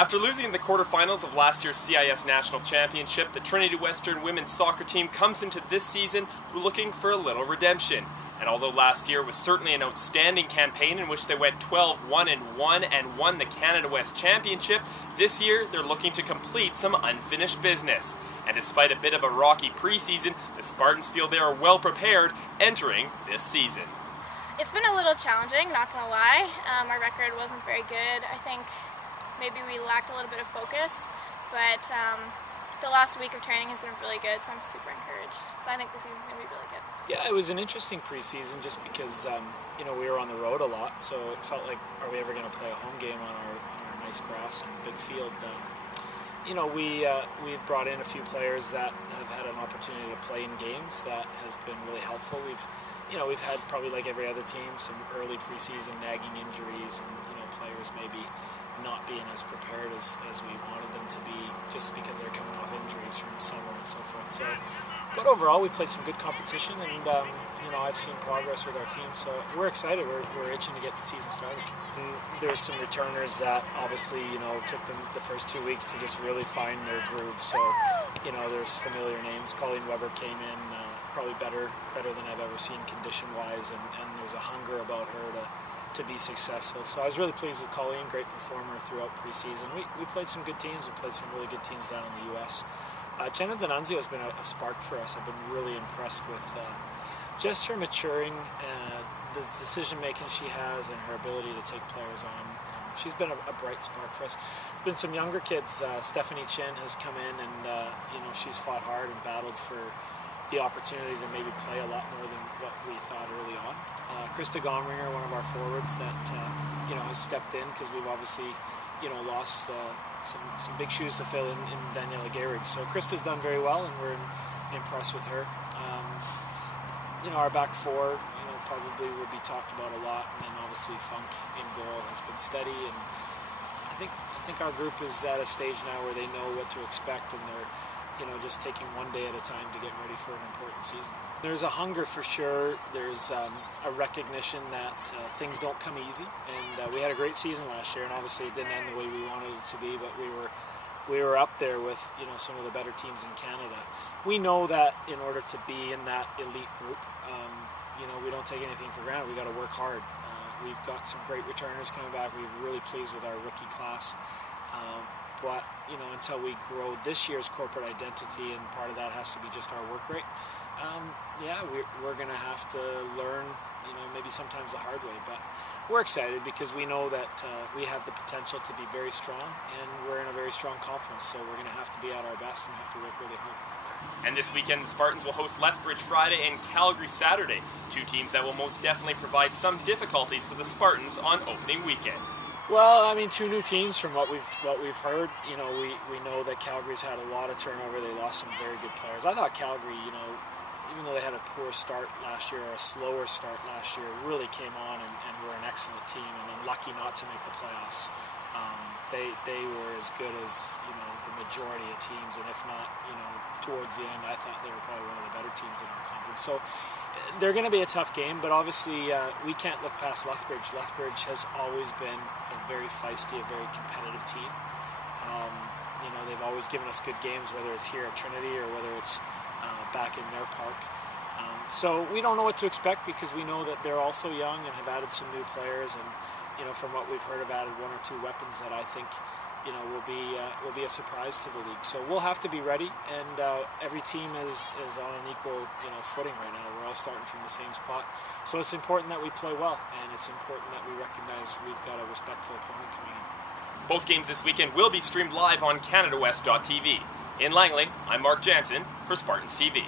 After losing in the quarterfinals of last year's CIS National Championship, the Trinity Western women's soccer team comes into this season looking for a little redemption. And although last year was certainly an outstanding campaign in which they went 12-1-1 and won the Canada West Championship, this year they're looking to complete some unfinished business. And despite a bit of a rocky preseason, the Spartans feel they are well prepared entering this season. It's been a little challenging, not gonna lie. Our record wasn't very good. I think maybe we lacked a little bit of focus, but the last week of training has been really good, so I'm super encouraged. So I think the season's going to be really good. Yeah, it was an interesting preseason just because, we were on the road a lot, so it felt like, are we ever going to play a home game on our nice grass and big field? We've brought in a few players that have had an opportunity to play in games. That has been really helpful. We've had, probably like every other team, some early preseason nagging injuries and, players maybe not being as prepared as we wanted them to be just because they're coming off injuries from the summer and so forth. So, but overall, we played some good competition, and I've seen progress with our team. So we're excited. We're itching to get the season started. And there's some returners that obviously took them the first 2 weeks to just really find their groove. So there's familiar names. Colleen Weber came in probably better than I've ever seen condition-wise, and there's a hunger about her to be successful. So I was really pleased with Colleen, great performer throughout preseason. We played some good teams. We played some really good teams down in the U.S. Jenna D'Annunzio has been a spark for us. I've been really impressed with just her maturing, the decision-making she has, and her ability to take players on. She's been a bright spark for us. There's been some younger kids. Stephanie Chen has come in, and she's fought hard and battled for the opportunity to maybe play a lot more than what we thought early on. Krista Gomringer, one of our forwards that has stepped in because we've obviously lost some big shoes to fill in Daniela Gehrig. So Krista's done very well, and we're impressed with her. Our back four probably will be talked about a lot, and then obviously Funk in goal has been steady, and I think our group is at a stage now where they know what to expect, and they're just taking one day at a time to get ready for an important season. There's a hunger for sure. There's a recognition that things don't come easy, and we had a great season last year, and obviously it didn't end the way we wanted it to be, but we were up there with some of the better teams in Canada. We know that in order to be in that elite group, we don't take anything for granted. We got to work hard. We've got some great returners coming back. We're really pleased with our rookie class. But until we grow this year's corporate identity, and part of that has to be just our work rate, we're going to have to learn, maybe sometimes the hard way. But we're excited because we know that we have the potential to be very strong, and we're in a very strong conference, so we're going to have to be at our best and have to work really hard. And this weekend, the Spartans will host Lethbridge Friday and Calgary Saturday, two teams that will most definitely provide some difficulties for the Spartans on opening weekend. Well, two new teams from what we've heard. We know that Calgary's had a lot of turnover. They lost some very good players. I thought Calgary, even though they had a poor start last year, or a slower start last year, really came on and were an excellent team, and unlucky not to make the playoffs. They were as good as the majority of teams, and if not, towards the end, I thought they were probably one of the better teams in our conference. So they're going to be a tough game, but obviously we can't look past Lethbridge. Lethbridge has always been a very feisty, a very competitive team. They've always given us good games, whether it's here at Trinity or whether it's back in their park. So we don't know what to expect because we know that they're also young and have added some new players, and from what we've heard, have added one or two weapons that I think will be a surprise to the league. So we'll have to be ready, and every team is on an equal footing right now. We're all starting from the same spot, so it's important that we play well, and it's important that we recognize we've got a respectful opponent coming in. Both games this weekend will be streamed live on CanadaWest.tv. In Langley, I'm Mark Jansen for SpartansTV.